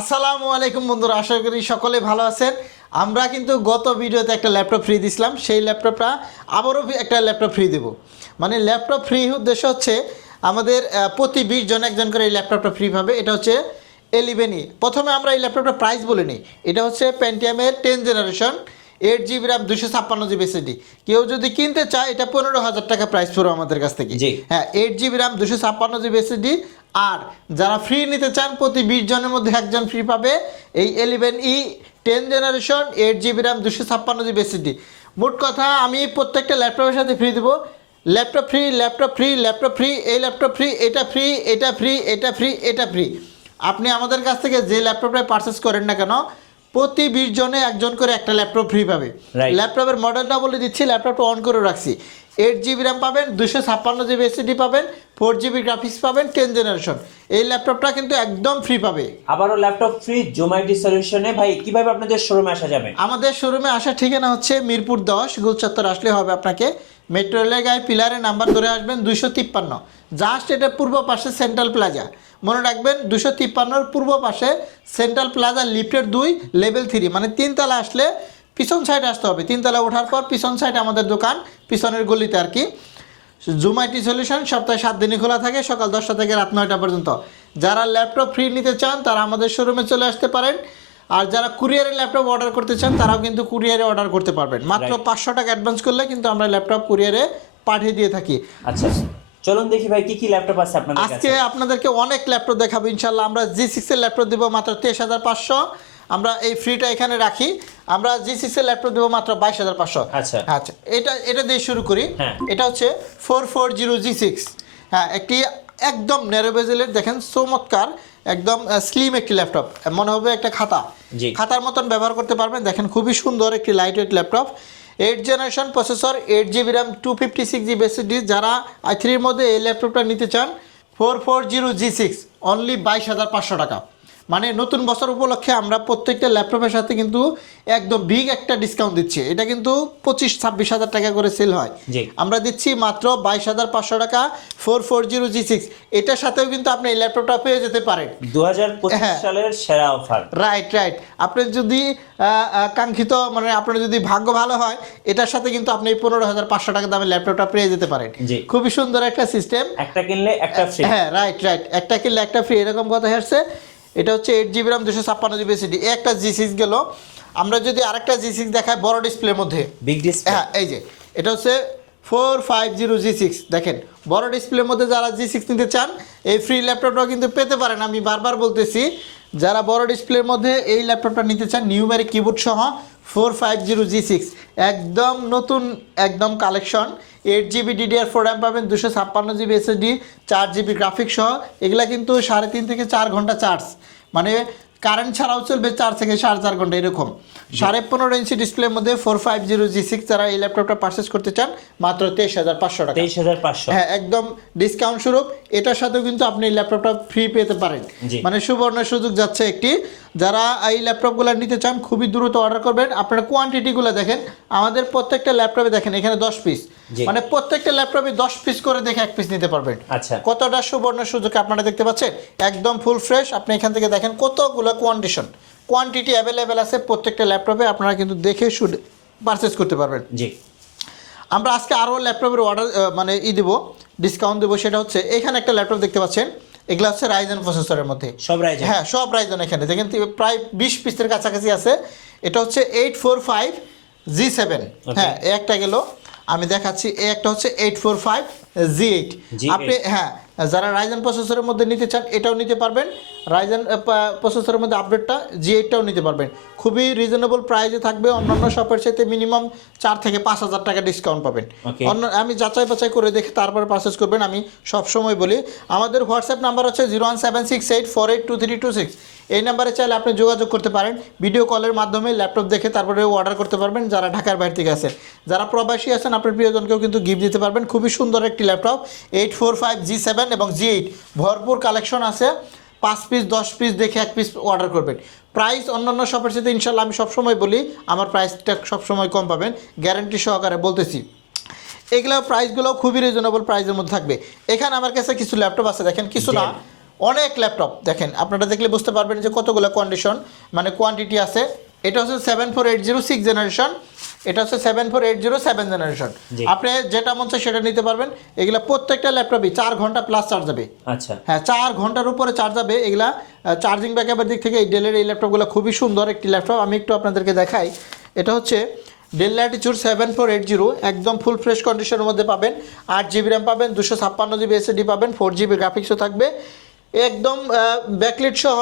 আসসালামু আলাইকুম বন্ধুরা, আশা করি সকলে ভালো আছেন। আমরা কিন্তু গত ভিডিওতে একটা ল্যাপটপ ফ্রি দিছিলাম, সেই ল্যাপটপটা আবারও একটা ল্যাপটপ ফ্রি দেব। মানে ল্যাপটপ ফ্রি উদ্দেশ্য হচ্ছে আমাদের প্রতি 20 জন একজন করে এই ল্যাপটপটা ফ্রি পাবে। এটা হচ্ছে 11E। প্রথমে আমরা এই ল্যাপটপটা প্রাইস বলে নিই। এটা হচ্ছে পেন্টিয়ামের 10 generation, 8GB RAM, 256GB SSD। কেউ যদি কিনতে চায় এটা 15,000 টাকা প্রাইস পড়বে আমাদের কাছ থেকে। হ্যাঁ, 8GB RAM, 256GB SSD। আর যারা ফ্রি নিতে চান প্রতি 20 জনের মধ্যে একজন ফ্রি পাবে এই 11E 10 generation, 8GB RAM, 256GB SSD। মোট কথা আমি প্রত্যেকটা ল্যাপটপের সাথে ফ্রি দেবো। Laptop free, laptop free, laptop free, এই ল্যাপটপ ফ্রি, এটা ফ্রি, এটা ফ্রি, এটা ফ্রি, এটা ফ্রি। আপনি আমাদের কাছ থেকে যে ল্যাপটপটা পারচেস করেন না কেন প্রতি 20 জনে একজন করে একটা ল্যাপটপ ফ্রি পাবে। ল্যাপটপের মডেলটা বলে দিচ্ছি, ল্যাপটপটা অন করে রাখছি। 8GB RAM পাবেন, 256GB SSD পাবেন, 4GB গ্রাফিক্স পাবেন, 10 জেনারেশন। এই ল্যাপটপটা কিন্তু একদম ফ্রি পাবে। আবারও ল্যাপটপ ফ্রি জোমাইটি সলিউশনে। ভাই কিভাবে আপনাদের শোরুমে আসা যাবে? আমাদের শোরুমে আসার ঠিকানা হচ্ছে মিরপুর 10 গোলচত্বর আসলে হবে। আপনাকে মেট্রো রেলের গায়ে পিলারের নাম্বার ধরে আসবেন 253, জাস্ট এটা পূর্ব পাশে সেন্ট্রাল প্লাজা। মনে রাখবেন 253-র পূর্ব পাশে সেন্ট্রাল প্লাজা, লিফটের 2, লেভেল 3, মানে 3 তলা আসলে পিছন সাইডে আসতে হবে। 3 তলা ওঠার পর পিছন সাইডে আমাদের দোকান, পিছনের গলিতে আর কি। জুমাইটি সলিউশন সপ্তাহে 7 দিনই খোলা থাকে, সকাল 10টা থেকে রাত 9টা পর্যন্ত। যারা ল্যাপটপ ফ্রি নিতে চান তারা আমাদের শোরুমে চলে আসতে পারেন। আর যারা কুরিয়ারে ল্যাপটপ অর্ডার করতে চান তারাও কিন্তু কুরিয়ারে অর্ডার করতে পারবেন। মাত্র 500 টাকা অ্যাডভান্স করলে কিন্তু আমরা ল্যাপটপ কুরিয়ারে পাঠিয়ে দিয়ে থাকি। আচ্ছা, চলুন দেখি ভাই কি কি ল্যাপটপ আছে আপনাদের কাছে। আজকে আপনাদেরকে অনেক ল্যাপটপ দেখাবো ইনশাল্লাহ। আমরা G6 এর ল্যাপটপ দেবো মাত্র 23,500। আমরা এই ফ্রিটা এখানে রাখি। আমরা G6 এর ল্যাপটপ দেবো মাত্র 22,500। আচ্ছা আচ্ছা, এটা দিয়ে শুরু করি। এটা হচ্ছে 440G6। হ্যাঁ, একটি একদম ন্যারো বেজেলের, দেখেন চমৎকার একদম স্লিম একটি ল্যাপটপ, মনে হবে একটা খাতা, খাতার মতন ব্যবহার করতে পারবেন। দেখেন খুবই সুন্দর একটি light weight laptop. 8 generation processor, 8GB RAM, 256GB SSD। যারা i3-র মধ্যে এই ল্যাপটপটা নিতে চান 440G6 অনলি 22,500 টাকা। মানে নতুন বছর উপলক্ষে আমরা প্রত্যেকটা ল্যাপটপের সাথে কিন্তু একদম বিগ একটা ডিসকাউন্ট দিচ্ছি। এটা কিন্তু 25-26 হাজার টাকা করে সেল হয়, আমরা দিচ্ছি মাত্র 22,500 টাকা 440G6। এটার সাথেও কিন্তু আপনি এই ল্যাপটপটা পেয়ে যেতে পারেন 2025 সালের সেরা অফার। রাইট। আপনি যদি কাঙ্ক্ষিত, মানে আপনার যদি ভাগ্য ভালো হয়, এটার সাথে কিন্তু আপনি 15,500 টাকা দামের ল্যাপটপটা পেয়ে যেতে পারেন। খুবই সুন্দর একটা সিস্টেম, একটা কিনলে একটা ফ্রি। হ্যাঁ রাইট, একটা কিনলে একটা ফ্রি, এরকম কথা হচ্ছে। এটা হচ্ছে 8GB RAM, 256GB SSD। একটা G6 গেল। আমরা যদি আরেকটা G6 দেখাই বড় ডিসপ্লের মধ্যে, বিগ ডিসপ্লে, হ্যাঁ এই যে এটা হচ্ছে 450G6। দেখেন বড় ডিসপ্লের মধ্যে যারা G6 নিতে চান এই ফ্রি ল্যাপটপটাও কিন্তু পেতে পারেন। আমি বারবার বলতেছি, যারা বড় ডিসপ্লের মধ্যে এই ল্যাপটপটা নিতে চান নিউমেরিক কিবোর্ড সহ 450G6 একদম নতুন একদম কালেকশন। 8GB DDR4 RAM পাবেন, 256GB SSD, 4GB গ্রাফিক্স সহ। এগুলা কিন্তু 3.5 থেকে 4 ঘন্টা চার্জ, মানে কারেন্ট ছাড়াও চলবে 4 থেকে 4.5 ঘন্টা এরকম। 15.5 ইঞ্চি ডিসপ্লের মধ্যে 450G6 যারা এই ল্যাপটপটা পারচেস করতে চান মাত্র 23,500 টাকা। 23,500, হ্যাঁ একদম ডিসকাউন্ট স্বরূপ। এটার সাথেও কিন্তু আপনি এই ল্যাপটপটা ফ্রি পেতে পারেন, মানে সুবর্ণ সুযোগ যাচ্ছে একটি। যারা এই ল্যাপটপগুলো নিতে চান খুবই দ্রুত অর্ডার করবেন। আপনারা কোয়ান্টিটিগুলো দেখেন, আমাদের প্রত্যেকটা ল্যাপটপে দেখেন এখানে 10 পিস, মানে প্রত্যেকটা ল্যাপটপে 10 পিস করে দেখে 1 পিস নিতে পারবেন। আচ্ছা, কতটা সুবর্ণ সুযোগ আপনারা দেখতে পাচ্ছেন, একদম ফুল ফ্রেশ। আপনি এখান থেকে দেখেন কতগুলো কোয়ান্টিটি অ্যাভেলেবেল আছে প্রত্যেকটা ল্যাপটপে, আপনারা কিন্তু দেখে শুনে পারচেস করতে পারবেন। আমরা আজকে আরও ল্যাপটপের অর্ডার মানে দেবো, ডিসকাউন্ট দেবো। সেটা হচ্ছে এখানে একটা ল্যাপটপ দেখতে পাচ্ছেন, এগুলো হচ্ছে রাইজেন প্রসেসরের মধ্যে, সব রাইজেন। হ্যাঁ সব রাইজেন। এখানে দেখেন প্রায় 20 পিসের কাছাকাছি আছে। এটা হচ্ছে 845G7। হ্যাঁ একটা গেল, আমি দেখাচ্ছি। একটা হচ্ছে 845G8। আপনি হ্যাঁ যারা রাইজেন প্রসেসরের মধ্যে নিতে চান এটাও নিতে পারবেন, রাইজেন প্রসেসরের মধ্যে আপডেটটা G8টাও নিতে পারবেন। খুবই রিজনেবল প্রাইসে থাকবে, অন্যান্য শপের সাথে মিনিমাম 4 থেকে 5,000 টাকা ডিসকাউন্ট পাবেন। আমি যাচাই বাছাই করে দেখে তারপরে পারচেস করবেন। আমি সবসময় বলি আমাদের হোয়াটসঅ্যাপ নাম্বার হচ্ছে 01768482326। এই নাম্বারে চাইলে আপনি যোগাযোগ করতে পারেন, ভিডিও কলের মাধ্যমে ল্যাপটপ দেখে তারপরে অর্ডার করতে পারবেন। যারা ঢাকার বাইরে থেকে আছেন, যারা প্রবাসী আছেন, আপনার প্রিয়জনকেও কিন্তু গিফট দিতে পারবেন। খুবই সুন্দর একটি ল্যাপটপ 845G7 এবং G8, ভরপুর কালেকশন আছে। 5 পিস 10 পিস দেখে 1 পিস অর্ডার করবেন। প্রাইস অন্যান্য শপের সাথে ইনশাল্লাহ আমি সবসময় বলি আমার প্রাইসটা সবসময় কম পাবেন, গ্যারান্টি সহকারে বলতেছি। এগুলো প্রাইসগুলো খুবই রিজনেবল প্রাইসের মধ্যে থাকবে। এখানে আমার কাছে কিছু ল্যাপটপ আছে, দেখেন কিছু না অনেক ল্যাপটপ দেখেন, আপনারা দেখলে বুঝতে পারবেন যে কতগুলো কন্ডিশন মানে কোয়ান্টিটি আছে। এটা হচ্ছে 7480 জেনারেশন, এটা হচ্ছে 7480 7 জেনারেশন। জি। আপনি যেটা মন চায় সেটা নিতে পারবেন। এগুলা প্রত্যেকটা ল্যাপটপই 4 ঘন্টা প্লাস চার্জ যাবে। আচ্ছা হ্যাঁ, 4 ঘন্টার উপরে চার্জ যাবে। এগুলা চার্জিং ব্যাকআপের দিক থেকে এই ডেলের এই ল্যাপটপগুলো খুবই সুন্দর একটি ল্যাপটপ। আমি একটু আপনাদেরকে দেখাই। এটা হচ্ছে ডেল ল্যাটিটিউড 7480, একদম ফুল ফ্রেশ কন্ডিশনের মধ্যে পাবেন। 8 GB র্যাম পাবেন, 256 GB SSD পাবেন, 4 GB গ্রাফিক্সও থাকবে, একদম ব্যাকলিট সহ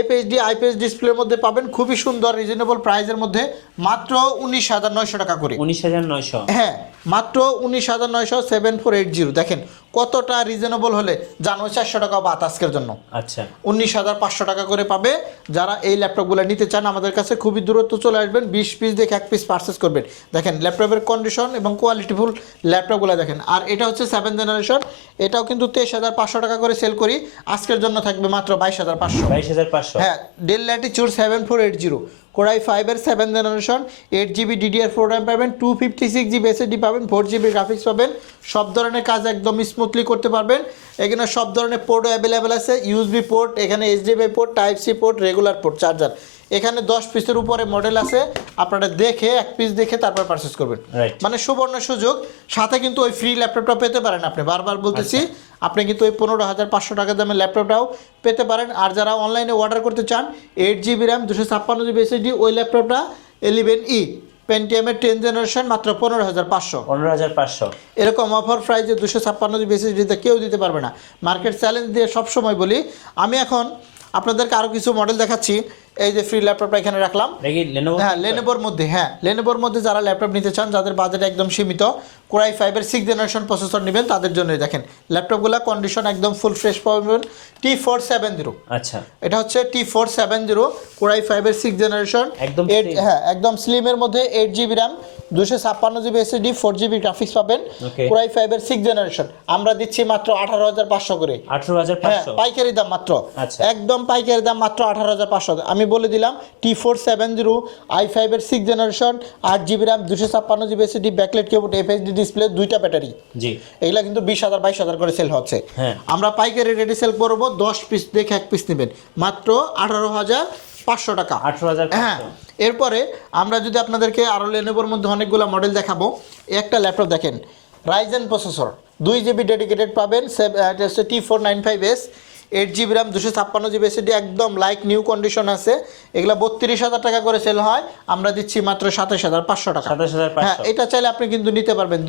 এফএইচডি আইপিএস ডিসপ্লের মধ্যে পাবেন। খুবই সুন্দর রিজনেবল প্রাইসের মধ্যে, মাত্র 19,900 টাকা করে। 19,900। হ্যাঁ, মাত্র 19,900 7480। দেখেন কতটা রিজনেবল হলে জানো, 400 টাকা বাদ আজকের জন্য। আচ্ছা 19,500 টাকা করে পাবে। যারা এই ল্যাপটপগুলো নিতে চান আমাদের কাছে খুবই দূরত্ব চলে আসবেন, 20 পিস দেখে 1 পিস পারচেস করবেন। দেখেন ল্যাপটপের কন্ডিশন এবং কোয়ালিটিফুল ল্যাপটপগুলো দেখেন। আর এটা হচ্ছে 7 জেনারেশন, এটাও কিন্তু 23,500 টাকা করে সেল করি। আজকের জন্য থাকবে মাত্র 22,500। 22,500। হ্যাঁ, del Latitude 7480, core i 5 7 generation, 8 GB DDR4 RAM পাবেন, 256 GB SSD পাবেন, 4 GB গ্রাফিক্স পাবেন। সব ধরনের কাজ একদম স্মুথলি করতে পারবেন। এখানে সব ধরনের পোর্টও অ্যাভেলেবেল আছে, ইউএসবি পোর্ট, এখানে HDMI port, type C port, regular port, charger. এখানে 10 পিসের উপরে মডেল আছে, আপনারা দেখে 1 পিস দেখে তারপর পারচেস করবেন। Right. মানে সুবর্ণ সুযোগ, সাথে কিন্তু ওই ফ্রি ল্যাপটপটা পেতে পারেন। আপনি বারবার বলতেছি, আপনি কিন্তু ওই 15,500 টাকা দামের ল্যাপটপটাও পেতে পারেন। আর যারা অনলাইনে অর্ডার করতে চান, 8 GB র্যাম, 256 GB SSD, ওই ল্যাপটপটা 11E পেন্টিয়ামের 10 জেনারেশন, মাত্র 15,500। 15,500। এরকম অফার প্রাইজে 256 GB SSD কেউ দিতে পারবে না। মার্কেট চ্যালেঞ্জ দিয়ে সবসময় বলি। আমি এখন আপনাদেরকে আরও কিছু মডেল দেখাচ্ছি। এই যে ফ্রি ল্যাপটপটা এখানে রাখলাম। দেখি Lenovo। হ্যাঁ, লেনোভোর মধ্যে, হ্যাঁ লেনোভোর মধ্যে যারা ল্যাপটপ নিতে চান, যাদের বাজেট একদম সীমিত, কোরাই 5 6 জেনারেশন প্রসেসর নেবেন, তাদের জন্যই দেখেন ল্যাপটপগুলো কন্ডিশন একদম ফুল ফ্রেশ পাবেন। T470, আচ্ছা এটা হচ্ছে T470, কোরাই 5 6 জেনারেশন, একদম slim। হ্যাঁ একদম স্লিমের মধ্যে, 8 GB RAM, 256 GB SSD, 4 GB graphics পাবেন। Okay। কোরাই 5 6 জেনারেশন আমরা দিচ্ছি মাত্র 18,500 করে। হ্যাঁ, 18,500। পাইকারি দাম মাত্র, আচ্ছা। একদম পাইকারি দাম মাত্র 18,500। আমি বলে দিলাম T470 i5 6 generation, 8 GB RAM, 256 GB SSD, backlight keyboard, FHD display, 2টা ব্যাটারি। জি এগুলা কিন্তু 20,000 22,000 করে সেল হচ্ছে। হ্যাঁ। আমরা পাইকারি রেটে সেল করবো, 10 পিস দেখে 1 পিস নেবেন, মাত্র 18,500 টাকা। 18,500। হ্যাঁ, এরপরে আমরা যদি আপনাদেরকে আরও লেনোভোর মধ্যে অনেকগুলো মডেল দেখাবো। একটা ল্যাপটপ দেখেন, রাইজেন প্রসেসর, 2 GB ডেডিকেটেড পাবেন, এটা হচ্ছে T495S, 8 GB RAM, 256 GB SSD, একদম লাইক নিউ কন্ডিশন আছে। এগুলো 32,000 টাকা করে সেল হয়, আমরা দিচ্ছি মাত্র 27,500 টাকা। 27,500। হ্যাঁ, এটা চাইলে আপনি কিন্তু নিতে পারবেন।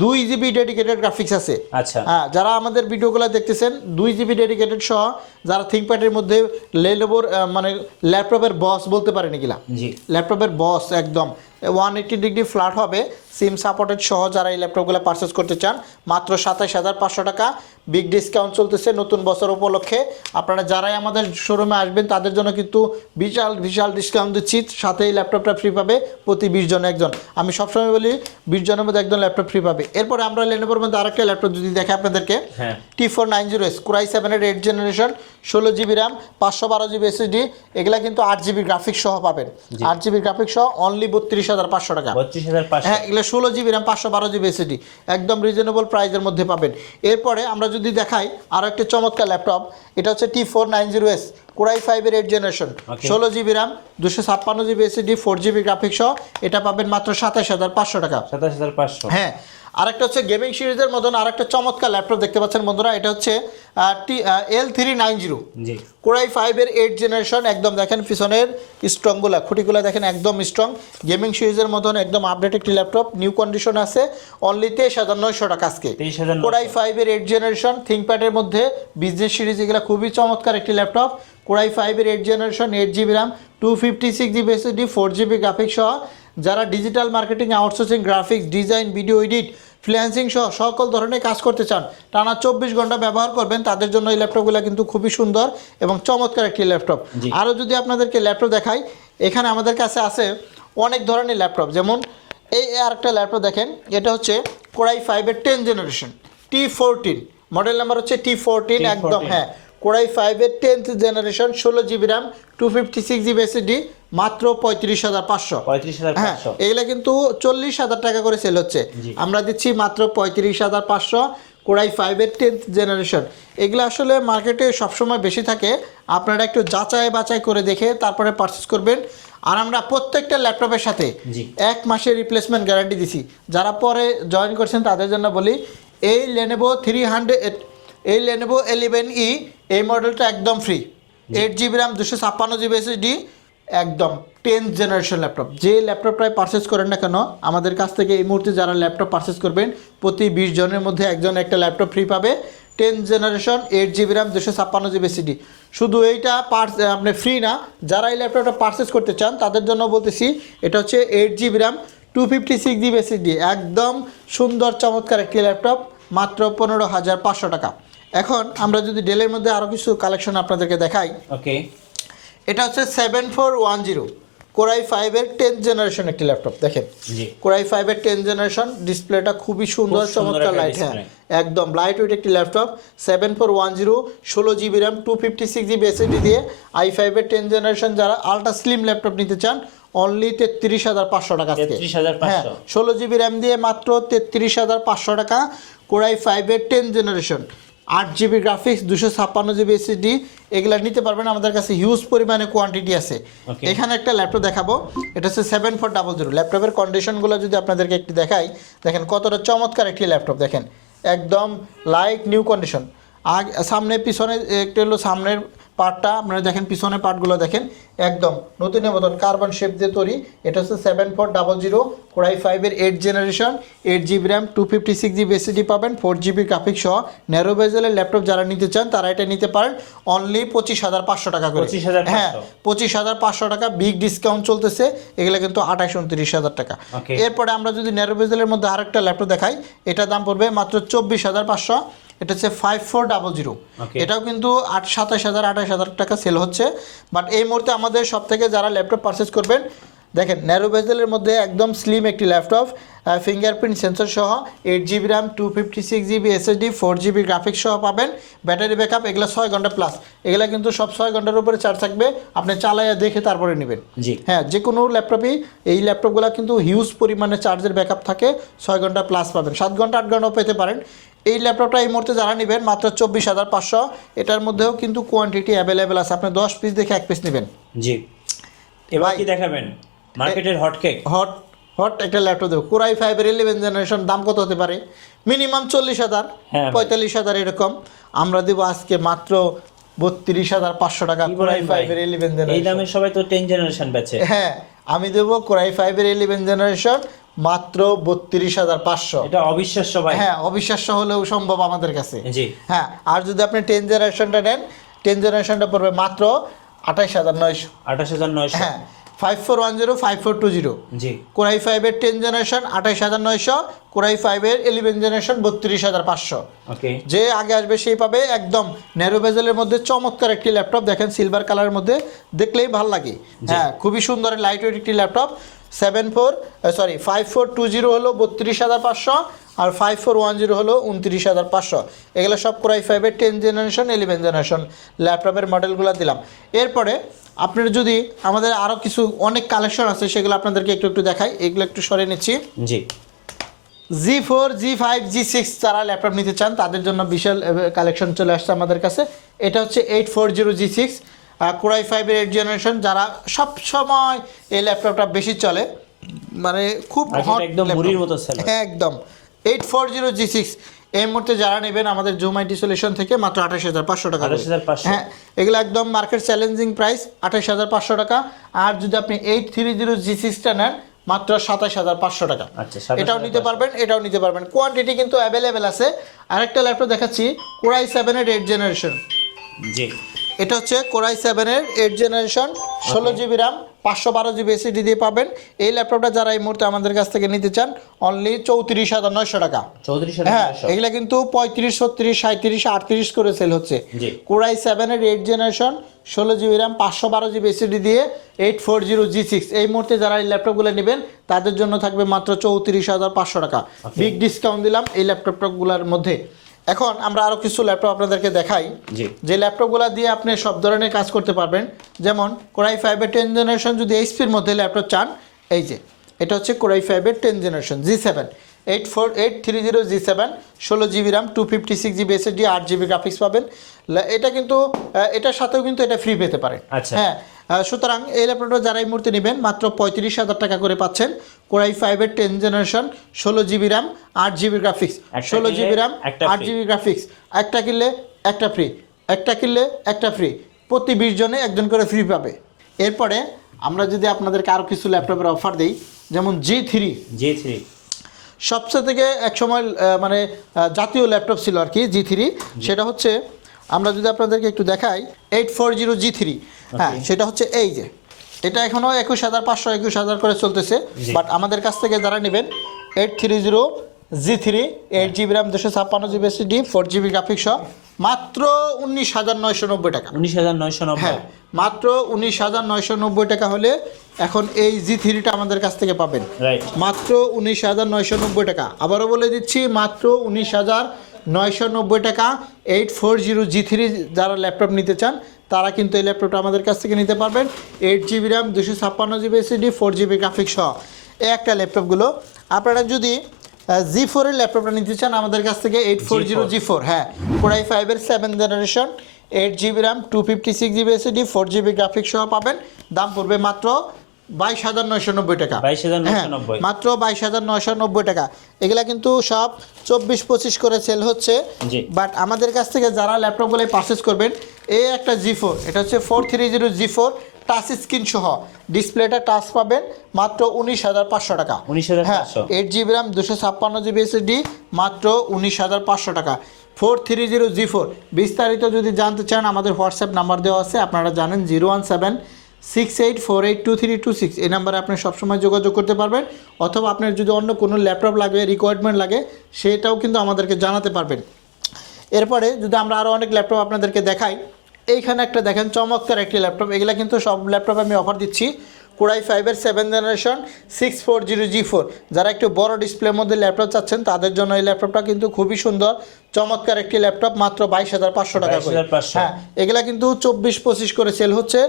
2 GB ডেডিকেটেড গ্রাফিক্স আছে। আচ্ছা হ্যাঁ, যারা আমাদের ভিডিওগুলো দেখতেছেন, 2 GB ডেডিকেটেড সহ, যারা থিংকপ্যাডের মধ্যে লেনোভোর মানে ল্যাপটপের বস বলতে পারেন এগুলা, জি ল্যাপটপের বস একদম 180 ডিগ্রি ফ্ল্যাট হবে, সিম সাপোর্টেড সহ, যারা এই ল্যাপটপগুলো পারচেস করতে চান, মাত্র 27,500 টাকা। বিগ ডিসকাউন্ট চলতেছে নতুন বছর উপলক্ষে। আপনারা যারাই আমাদের শোরুমে আসবেন তাদের জন্য কিন্তু বিশাল বিশাল ডিসকাউন্ট দিচ্ছি, সাথে এই ল্যাপটপটা ফ্রি পাবে প্রতি 20 জনে একজন। আমি সবসময় বলি 20 জনের মধ্যে একজন ল্যাপটপ ফ্রি পাবে। এরপরে আমরা লেনোভোর মধ্যে আরেকটা ল্যাপটপ যদি দেখে আপনাদেরকে, হ্যাঁ T490S, core i 7 8 generation, 16 GB RAM, 512 GB SSD, এগুলা কিন্তু 8 GB গ্রাফিক্স সহ পাবেন। 8 GB গ্রাফিক্স সহ অনলি 32,500 টাকা। 32,500। হ্যাঁ, এগুলো 16 GB র্যাম, 512 GB SSD, একদম রিজনেবল প্রাইসের মধ্যে পাবেন। এরপরে আমরা যদি দেখাই আরও একটা চমৎকার ল্যাপটপ, এটা হচ্ছে T490S, core i 5 8 generation, Okay। 16 GB RAM, 256 GB SSD, 4 GB graphics সহ, এটা পাবেন মাত্র 27,500 টাকা। 27,500। হ্যাঁ, আরেকটা হচ্ছে গেমিং সিরিজের মতন আরেকটা চমৎকার ল্যাপটপ দেখতে পাচ্ছেন বন্ধুরা, এটা হচ্ছে L390, জি কোরাই 5 8 জেনারেশন, একদম দেখেন পিছনের স্ট্রংগুলা, খুঁটিগুলা দেখেন একদম স্ট্রং, গেমিং সিরিজের মতন একদম আপডেট একটি ল্যাপটপ, নিউ কন্ডিশন আছে, অনলি 23,900 টাকা আজকে। 23,900। কোরাই 5 8 জেনারেশন, থিংকপ্যাডের মধ্যে বিজনেস সিরিজ, এগুলো খুবই চমৎকার একটি laptop. Core i 5 8 generation, 8 GB RAM, 256 GB SSD, 4 GB graphics সহ, যারা digital marketing, outsourcing, graphics design, video edit, freelancing সহ সকল ধরনের কাজ করতে চান, টানা 24 ঘন্টা ব্যবহার করবেন, তাদের জন্য এই ল্যাপটপগুলো কিন্তু খুবই সুন্দর এবং চমৎকার একটি ল্যাপটপ। জি। আরও যদি আপনাদেরকে ল্যাপটপ দেখাই, এখানে আমাদের কাছে আছে অনেক ধরনের ল্যাপটপ, যেমন এই আরেকটা ল্যাপটপ দেখেন, এটা হচ্ছে core i 5 10 generation, T14, model number হচ্ছে T14, একদম হ্যাঁ, core i 5 10th generation, 16 GB RAM, 256 GB SSD, মাত্র 35,500। হ্যাঁ, 35,500। এগুলো কিন্তু 40,000 টাকা করে সেল হচ্ছে, জি। আমরা দিচ্ছি মাত্র 35,500। কোরাই 5-এর 10th জেনারেশন। এগুলো আসলে মার্কেটে সবসময় বেশি থাকে, আপনারা একটু যাচাই বাছাই করে দেখে তারপরে পারচেস করবেন। আর আমরা প্রত্যেকটা ল্যাপটপের সাথে জি 1 মাসের রিপ্লেসমেন্ট গ্যারান্টি দিছি। যারা পরে জয়েন করছেন তাদের জন্য বলি, এই লেনোভো 11E এই মডেলটা একদম free, 8GB RAM 256GB SSD, একদম 10th জেনারেশন ল্যাপটপ। যে ল্যাপটপটাই পারচেস করেন না কেন আমাদের কাছ থেকে এই মুহূর্তে যারা ল্যাপটপ পারচেস করবেন প্রতি 20 জনের মধ্যে একজন একটা ল্যাপটপ ফ্রি পাবে, 10th generation 8GB RAM 256GB SSD। শুধু এইটা আপনি ফ্রি না, যারা এই ল্যাপটপটা পারচেস করতে চান তাদের জন্য বলতেছি, এটা হচ্ছে 8GB RAM 256GB SSD, একদম সুন্দর চমৎকার একটি ল্যাপটপ, মাত্র 15,500 টাকা। এখন আমরা যদি ডেলের মধ্যে আরও কিছু কালেকশন আপনাদেরকে দেখাই, ওকে এটা হচ্ছে 7410 কোরাই 5-এর 10th জেনারেশন একটি ল্যাপটপ। দেখেন জি কোরাই 5-এর 10th জেনারেশন, ডিসপ্লেটা খুবই সুন্দর খুব সুন্দর চমৎকার একটা লাইট, হ্যাঁ display। একদম লাইট ওয়েট একটি laptop. 7410 16GB RAM 256GB SSD দিয়ে i5-এর 10th জেনারেশন, যারা আলট্রা স্লিম ল্যাপটপ নিতে চান অনলি 33,500 টাকা আজকে। 33,500 হ্যাঁ 16GB RAM দিয়ে মাত্র 33,500 টাকা। কোরাই 5-এর 10th generation, 8GB graphics 256GB SSD, এগুলা নিতে পারবেন। আমাদের কাছে হিউজ পরিমাণে কোয়ান্টিটি আছে। Okay. এখানে একটা ল্যাপটপ দেখাবো, এটা হচ্ছে 7400। ল্যাপটপের কন্ডিশনগুলো যদি আপনাদেরকে একটু দেখাই, দেখেন কতটা চমৎকার একটি ল্যাপটপ, দেখেন একদম লাইক নিউ কন্ডিশন। সামনে পিছনে একটু হলো সামনের পার্টটা আপনারা দেখেন, পিছনের পার্টগুলো দেখেন একদম নতুনের মতন কার্বন শেপ দিয়ে তৈরি। এটা হচ্ছে 7400 কোরাই 5-এর 8th generation, 8GB RAM 256GB SSD পাবেন, 4GB গ্রাফিক্স সহ। ন্যারো বেজেলের ল্যাপটপ যারা নিতে চান তারা এটা নিতে পারেন অনলি 25,500 টাকা করে। 25,500 হ্যাঁ 25,500 টাকা, বিগ ডিসকাউন্ট চলতেছে, এগুলো কিন্তু 28-29,000 টাকা। Okay. এরপরে আমরা যদি ন্যারো বেজেলের মধ্যে আরেকটা ল্যাপটপ দেখাই, এটার দাম পড়বে মাত্র 24,500। এটা হচ্ছে 5400। Okay. এটাও কিন্তু 27,000 28,000 টাকা সেল হচ্ছে। বাট এই মুহূর্তে আমাদের সব থেকে যারা ল্যাপটপ পারচেস করবেন, দেখেন ন্যারো বেজেলের মধ্যে একদম স্লিম একটি ল্যাপটপ, ফিঙ্গারপ্রিন্ট সেন্সর সহ, 8GB RAM 256GB SSD, 4GB graphics সহ পাবেন। ব্যাটারি ব্যাকআপ এগুলো 6 ঘন্টা প্লাস, এগুলো কিন্তু সব 6 ঘন্টার উপরে চার্জ থাকবে, আপনি চালাইয়া দেখে তারপরে নেবেন। জি হ্যাঁ যে কোনো ল্যাপটপই, এই ল্যাপটপগুলো কিন্তু হিউজ পরিমাণে চার্জের ব্যাকআপ থাকে, 6 ঘন্টা প্লাস পাবেন, 7 ঘন্টা 8 ঘন্টাও পেতে পারেন। এই ল্যাপটপটা এই মুহূর্তে যারা নেবেন মাত্র 24,500। এটার মধ্যেও কিন্তু কোয়ান্টিটি অ্যাভেলেবেল আছে, আপনি 10 পিস দেখে 1 পিস নেবেন। জি এবার ভাই, কি দেখাবেন? মার্কেটের হট কেক। হট একটা ল্যাপটপ দেবো, কোরাই 5-এর 11th জেনারেশন। দাম কত হতে পারে? মিনিমাম 40,000 হ্যাঁ ভাই। 45,000 এরকম। আমরা দেবো আজকে মাত্র 32,500 টাকা কি কোরাই বলেন ভাই? 5-এর 11th এই জেনারেশন। দামে সবাই তো 10 জেনারেশন বেচে। হ্যাঁ আমি দেবো কোরাই 5-এর 11th জেনারেশন মাত্র 32,500। এটা অবিশ্বাস্য ভাই। হ্যাঁ অবিশ্বাস্য হলেও সম্ভব আমাদের কাছে। জি হ্যাঁ আর যদি আপনি 10 জেনারেশনটা নেন, 10 জেনারেশনটা পড়বে মাত্র 28,900। 28,900। হ্যাঁ 5410 5420 জি কোরাই 5-এর 10 জেনারেশন 28,900, কোরাই 5-এর 11 জেনারেশন 32,500। ওকে যে আগে আসবে সেই পাবে। একদম ন্যারো বেজেলের মধ্যে চমৎকার একটি ল্যাপটপ, দেখেন সিলভার কালারের মধ্যে, দেখলেই ভাল লাগে। হ্যাঁ খুবই সুন্দর লাইট ওয়েট একটি ল্যাপটপ। 5420 হলো 32,500, আর 5410 হলো 29,500। এগুলো সব কোরাই 5-এর 10 জেনারেশন 11 জেনারেশন ল্যাপটপের মডেলগুলো দিলাম। এরপরে আপনারা যদি আমাদের আরও কিছু অনেক কালেকশন আছে সেগুলো আপনাদেরকে একটু দেখাই, এগুলো একটু সরে নিচ্ছি। জি G4 G5 G6 যারা ল্যাপটপ নিতে চান তাদের জন্য বিশাল কালেকশন চলে আসছে আমাদের কাছে। এটা হচ্ছে 840 G6 কোরাই 5-এর 8th জেনারেশন। যারা সব সময় এই ল্যাপটপটা বেশি চলে, মানে খুব আর হট এটা একদম মুড়ির মতো সেল। হ্যাঁ একদম 840 G6 এই মুহূর্তে যারা নেবেন আমাদের জুম আইটি সলিউশন থেকে মাত্র 28,500 টাকা। 28,500। হ্যাঁ এগুলো একদম মার্কেট চ্যালেঞ্জিং প্রাইস, 28,500 টাকা। আর যদি আপনি 830 G6টা নেন মাত্র 27,500 টাকা। আচ্ছা, এটাও নিতে পারবেন, এটাও নিতে পারবেন, কোয়ান্টিটি কিন্তু অ্যাভেলেবেল আছে। আরেকটা ল্যাপটপ দেখাচ্ছি, কোরাই 7-এর 8th জেনারেশন। জি এটা হচ্ছে কোরাই 7-এর 8th generation, 16GB RAM 512GB SSD দিয়ে পাবেন। এই ল্যাপটপটা যারা এই মুহূর্তে আমাদের কাছ থেকে নিতে চান অনলি 34,900 টাকা। 34,900। হ্যাঁ এগুলা কিন্তু 35, 36, 37, 38 করে সেল হচ্ছে। জি কোরাই 7-এর 8th generation, 16GB RAM 512GB SSD দিয়ে 840 G6। এই মুহূর্তে যারা এই ল্যাপটপগুলো নেবেন তাদের জন্য থাকবে মাত্র 34,500 টাকা। বিগ ডিসকাউন্ট দিলাম এই ল্যাপটপগুলোর মধ্যে। এখন আমরা আরও কিছু ল্যাপটপ আপনাদেরকে দেখাই, জি যে ল্যাপটপগুলো দিয়ে আপনি সব ধরনের কাজ করতে পারবেন। যেমন কোরাই 5-এর 10 জেনারেশন যদি এইচপির মধ্যে ল্যাপটপ চান, এই যে এটা হচ্ছে কোরাই 5-এর 10 generation G7। 848330G7 16GB RAM 256GB SSD 8GB graphics পাবেন। এটা কিন্তু এটার সাথেও কিন্তু এটা ফ্রি পেতে পারেন। আচ্ছা। হ্যাঁ, সুতরাং এই ল্যাপটপটা যারা এই মুহূর্তে নেবেন মাত্র 35,000 টাকা করে পাচ্ছেন। কোরাই 5-এর 10 generation 16GB RAM 8GB graphics, 16GB RAM 8GB graphics. একটা কিনলে একটা ফ্রি, একটা কিনলে একটা ফ্রি, প্রতি 20 জনে একজন করে ফ্রি পাবে। এরপরে আমরা যদি আপনাদেরকে আরও কিছু ল্যাপটপের অফার দিই, যেমন G3 সবচেয়ে থেকে একসময় মানে জাতীয় ল্যাপটপ ছিল আর কি G3, সেটা হচ্ছে আমরা যদি আপনাদেরকে একটু দেখাই 840 G3, হ্যাঁ সেটা হচ্ছে এই যে এটা এখনও 21,500 21,000 করে চলতেছে, বাট আমাদের কাছ থেকে যারা নেবেন 830 G3 8GB RAM 256GB SSD 4GB graphics সহ মাত্র 19,990 টাকা। 19,990, হ্যাঁ মাত্র 19,990 টাকা হলে এখন এই G3টা আমাদের কাছ থেকে পাবেন মাত্র 19,990 টাকা। আবারও বলে দিচ্ছি মাত্র 19,990 টাকা। 840 G3 যারা ল্যাপটপ নিতে চান তারা কিন্তু এই ল্যাপটপটা আমাদের কাছ থেকে নিতে পারবেন। 8GB RAM 256GB SSD 4GB graphics সহ এই একটা ল্যাপটপগুলো। আপনারা যদি G4 এর ল্যাপটপটা নিতে চান আমাদের কাছ থেকে 840 G4, হ্যাঁ কোরাই 5-এর 7 generation 8GB RAM 256GB SSD 4GB graphics সহ পাবেন। দাম পড়বে মাত্র 22,990 টাকা। 22,990, মাত্র 22,990 টাকা। এগুলা কিন্তু সব 24-25 করে সেল হচ্ছে, বাট আমাদের কাছ থেকে যারা ল্যাপটপগুলো পারচেস করবেন এই একটা G4, এটা হচ্ছে 430 G4 টাচ স্ক্রিন সহ ডিসপ্লেটা টাচ পাবেন মাত্র 19,500 টাকা। 19,500, 8GB RAM 256GB SSD মাত্র 19,500 টাকা। 430 G4 বিস্তারিত যদি জানতে চান আমাদের হোয়াটসঅ্যাপ নাম্বার দেওয়া আছে, আপনারা জানেন 01768482326, এই নাম্বারে আপনি সবসময় যোগাযোগ করতে পারবেন, অথবা আপনার যদি অন্য কোনো ল্যাপটপ লাগে রিকোয়ারমেন্ট লাগে সেটাও কিন্তু আমাদেরকে জানাতে পারবেন। এরপরে যদি আমরা আরও অনেক ল্যাপটপ আপনাদেরকে দেখাই, এইখানে একটা দেখেন চমৎকার একটি ল্যাপটপ। এগুলা কিন্তু সব ল্যাপটপ আমি অফার দিচ্ছি। কোরাই 5-এর 7 জেনারেশন 640 G4, যারা একটু বড় ডিসপ্লের মধ্যে ল্যাপটপ চাচ্ছেন তাদের জন্য এই ল্যাপটপটা কিন্তু খুবই সুন্দর চমৎকার একটি ল্যাপটপ, মাত্র 22,500 টাকা করে। হ্যাঁ এগুলা কিন্তু 24-25 করে সেল হচ্ছে।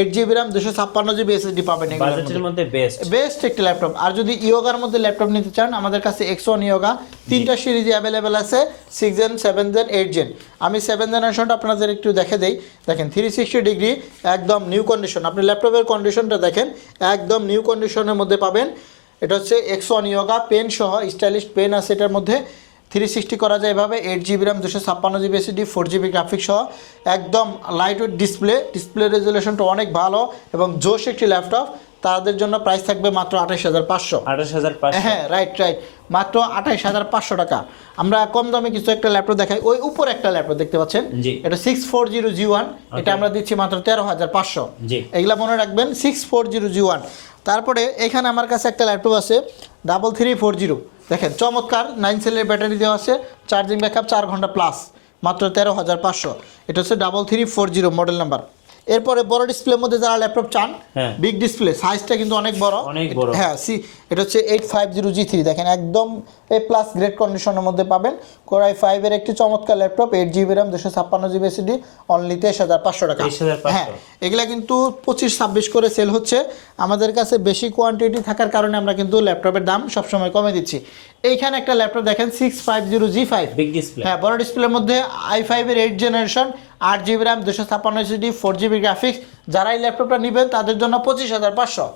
8GB RAM 256GB SSD পাবেন, বাজেটের মধ্যে বেস্ট একটি ল্যাপটপ। আর যদি ইয়োগার মধ্যে ল্যাপটপ নিতে চান আমাদের কাছে X1 ইয়োগা 3টা সিরিজে অ্যাভেলেবেল আছে, 6 জেন 7 জেন 8 জেন। আমি 7 জেনারেশনটা আপনাদের একটু দেখে দেই। দেখেন 360 ডিগ্রি একদম নিউ কন্ডিশন, আপনি ল্যাপটপের কন্ডিশনটা দেখেন একদম নিউ কন্ডিশনের মধ্যে পাবেন। এটা হচ্ছে X1 ইয়োগা, পেন সহ স্টাইলিশ পেন আছে এটার মধ্যে, 360 করা যায় এভাবে। 8GB RAM 256GB SSD 4GB graphics সহ একদম লাইট ওয়েট ডিসপ্লে রেজুলেশনটা অনেক ভালো এবং জোশ একটি ল্যাপটপ। তাদের জন্য প্রাইস থাকবে মাত্র 28,500। হ্যাঁ রাইট মাত্র 28,500 টাকা। আমরা কম দামে কিছু একটা ল্যাপটপ দেখাই, ওই উপর একটা ল্যাপটপ দেখতে পাচ্ছেন এটা 640 G1, এটা আমরা দিচ্ছি মাত্র 13,500। এগুলা মনে রাখবেন 640 G1। তারপরে এখানে আমার কাছে একটা ল্যাপটপ আছে 3340, দেখেন চমৎকার 9 সেলের ব্যাটারি দেওয়া আছে, চার্জিং ব্যাকআপ 4 ঘন্টা প্লাস, মাত্র 13,500। এটা হচ্ছে 3340 মডেল নাম্বার। এরপরে বড় ডিসপ্লের মধ্যে যারা ল্যাপটপ চান, বিগ ডিসপ্লে সাইজটা কিন্তু অনেক বড়, হ্যাঁ এটা হচ্ছে 850 G3, দেখেন একদম A+ গ্রেড কন্ডিশনের মধ্যে পাবেন। কোরাই 5-এর একটি চমৎকার laptop 8GB RAM 256GB SSD only 23,500 টাকা। হ্যাঁ এগুলা কিন্তু 25-26 করে সেল হচ্ছে। আমাদের কাছে বেশি কোয়ান্টিটি থাকার কারণে আমরা কিন্তু ল্যাপটপের দাম সবসময় কমে দিচ্ছি। এইখানে একটা ল্যাপটপ দেখেন 650 G5, বিগ ডিসপ্লে, হ্যাঁ বড় ডিসপ্লের মধ্যে i5-এর 8 generation 8GB RAM 256 SSD 4GB graphics. যারা এই ল্যাপটপটা নেবেন তাদের জন্য 25,500।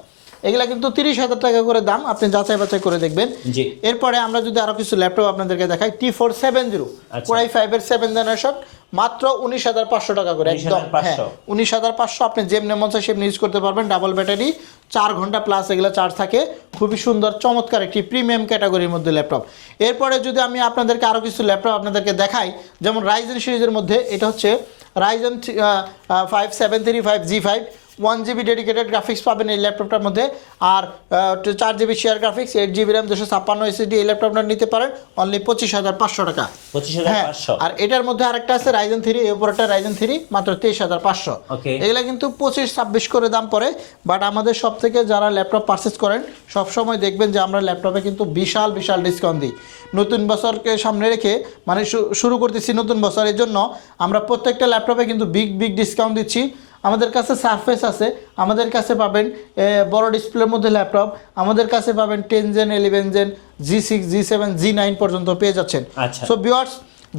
এগুলা কিন্তু 30,000 টাকা করে দাম, আপনি যাচাই বাছাই করে দেখবেন। এরপরে আমরা যদি আরো কিছু ল্যাপটপ আপনাদেরকে দেখাই, T470 কোরাই 5-এর 7 জেনারেশন মাত্র 19,500 টাকা করে, একদম হ্যাঁ 19,500। আপনি যেমনি মন চায় সেমনি ইউজ করতে পারবেন, ডাবল ব্যাটারি 4 ঘন্টা প্লাস এগুলা চার্জ থাকে, খুবই সুন্দর চমৎকার একটি প্রিমিয়াম ক্যাটাগরির মধ্যে ল্যাপটপ। এরপরে যদি আমি আপনাদেরকে আরও কিছু ল্যাপটপ আপনাদেরকে দেখাই, যেমন রাইজেন সিরিজের মধ্যে এটা হচ্ছে Ryzen 5 735 G5, 1GB dedicated graphics পাবেন এই ল্যাপটপটার মধ্যে, আর 4GB share graphics 8GB RAM 256 SSD এই ল্যাপটপটা নিতে পারেন অনলি 25,500 টাকা। 25,500। আর এটার মধ্যে আরেকটা আছে রাইজেন 3, এর উপর একটা রাইজেন 3 মাত্র 23,500। এগুলা কিন্তু 25-26 করে দাম পড়ে, বাট আমাদের সব থেকে যারা ল্যাপটপ পারচেস করেন সবসময় দেখবেন যে আমরা ল্যাপটপে কিন্তু বিশাল ডিসকাউন্ট দিই। নতুন বছরকে সামনে রেখে শুরু করতেছি নতুন বছর, এর জন্য আমরা প্রত্যেকটা ল্যাপটপে কিন্তু বিগ ডিসকাউন্ট দিচ্ছি। আমাদের কাছে সারফেস আছে, আমাদের কাছে পাবেন বড় ডিসপ্লের মধ্যে ল্যাপটপ, আমাদের কাছে পাবেন 10 gen 11 gen G6 G7 G9 পর্যন্ত পেয়ে যাচ্ছেন। আচ্ছা। সো ভিউয়ার্স,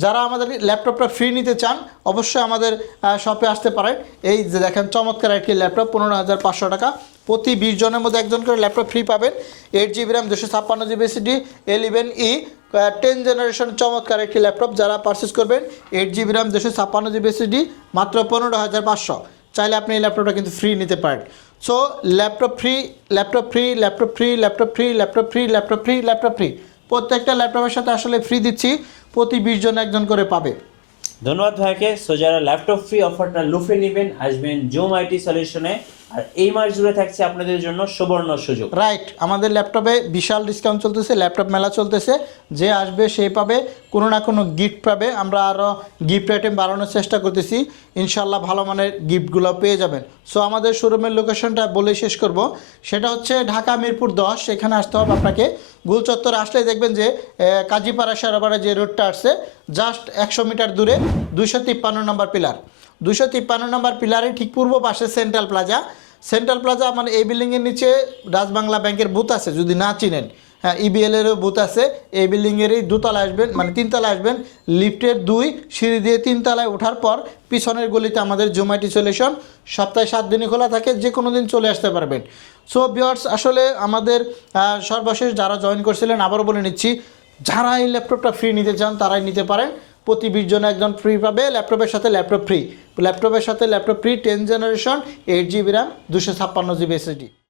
যারা আমাদের ল্যাপটপটা ফ্রি নিতে চান অবশ্যই আমাদের শপে আসতে পারেন। এই যে দেখেন চমৎকার একটি ল্যাপটপ 15,500 টাকা, প্রতি 20 জনের মধ্যে একজন করে ল্যাপটপ ফ্রি পাবেন। 8GB RAM 256GB SSD 11E 10 generation চমৎকার একটি ল্যাপটপ যারা পারচেস করবেন 8GB RAM 256GB SSD মাত্র 15,500, চাইলে আপনি এই ল্যাপটপটা কিন্তু ফ্রি নিতে পারেন। So laptop free, laptop free, laptop free, laptop free, laptop free, laptop free, laptop free, প্রত্যেকটা ল্যাপটপের সাথে আসলে ফ্রি দিচ্ছি, প্রতি 20 জন একজন করে পাবে। ধন্যবাদ ভাইকে। সো যারা ল্যাপটপ ফ্রি অফারটা লুফে নেবেন আসবেন জুম আইটি সলিউশনে, আর এই মাস জুড়ে থাকছে আপনাদের জন্য সুবর্ণ সুযোগ। রাইট, আমাদের ল্যাপটপে বিশাল ডিসকাউন্ট চলতেছে, ল্যাপটপ মেলা চলতেছে, যে আসবে সে পাবে কোনো না কোনো গিফট পাবে। আমরা আরও গিফট আইটেম বাড়ানোর চেষ্টা করতেছি, ইনশাল্লাহ ভালো মানের গিফটগুলো পেয়ে যাবেন। সো আমাদের শোরুমের লোকেশনটা বলে শেষ করব, সেটা হচ্ছে ঢাকা মিরপুর 10, এখানে আসতে হবে আপনাকে। গোল চত্বরে আসলে দেখবেন যে কাজীপাড়া শেরাপাড়া যে রোডটা আসছে জাস্ট 100 মিটার দূরে 253 নম্বর পিলার, 253 নম্বর পিলারের ঠিক পূর্ব পাশে সেন্ট্রাল প্লাজা। সেন্ট্রাল প্লাজা মানে এই বিল্ডিংয়ের নিচে রাজবাংলা ব্যাংকের বুথ আছে, যদি না চিনেন, হ্যাঁ EBL-এরও বুথ আছে। এই বিল্ডিংয়েরই দোতলায় আসবেন, মানে তিনতলায় আসবেন, লিফটের 2 সিঁড়ি দিয়ে 3 তলায় ওঠার পর পিছনের গলিতে আমাদের জুম আইটি সলিউশন, সপ্তাহে 7 দিনই খোলা থাকে, যে কোনো দিন চলে আসতে পারবেন। সো ভিউয়ার্স, আসলে আমাদের সর্বশেষ যারা জয়েন করছিলেন আবারও বলে নিচ্ছি, যারা এই ল্যাপটপটা ফ্রি নিতে চান তারাই নিতে পারেন, প্রতি 20 জন একজন ফ্রি পাবে। ল্যাপটপের সাথে ল্যাপটপ ফ্রি, ল্যাপটপের সাথে laptop free 10 generation 8GB RAM 256GB SSD।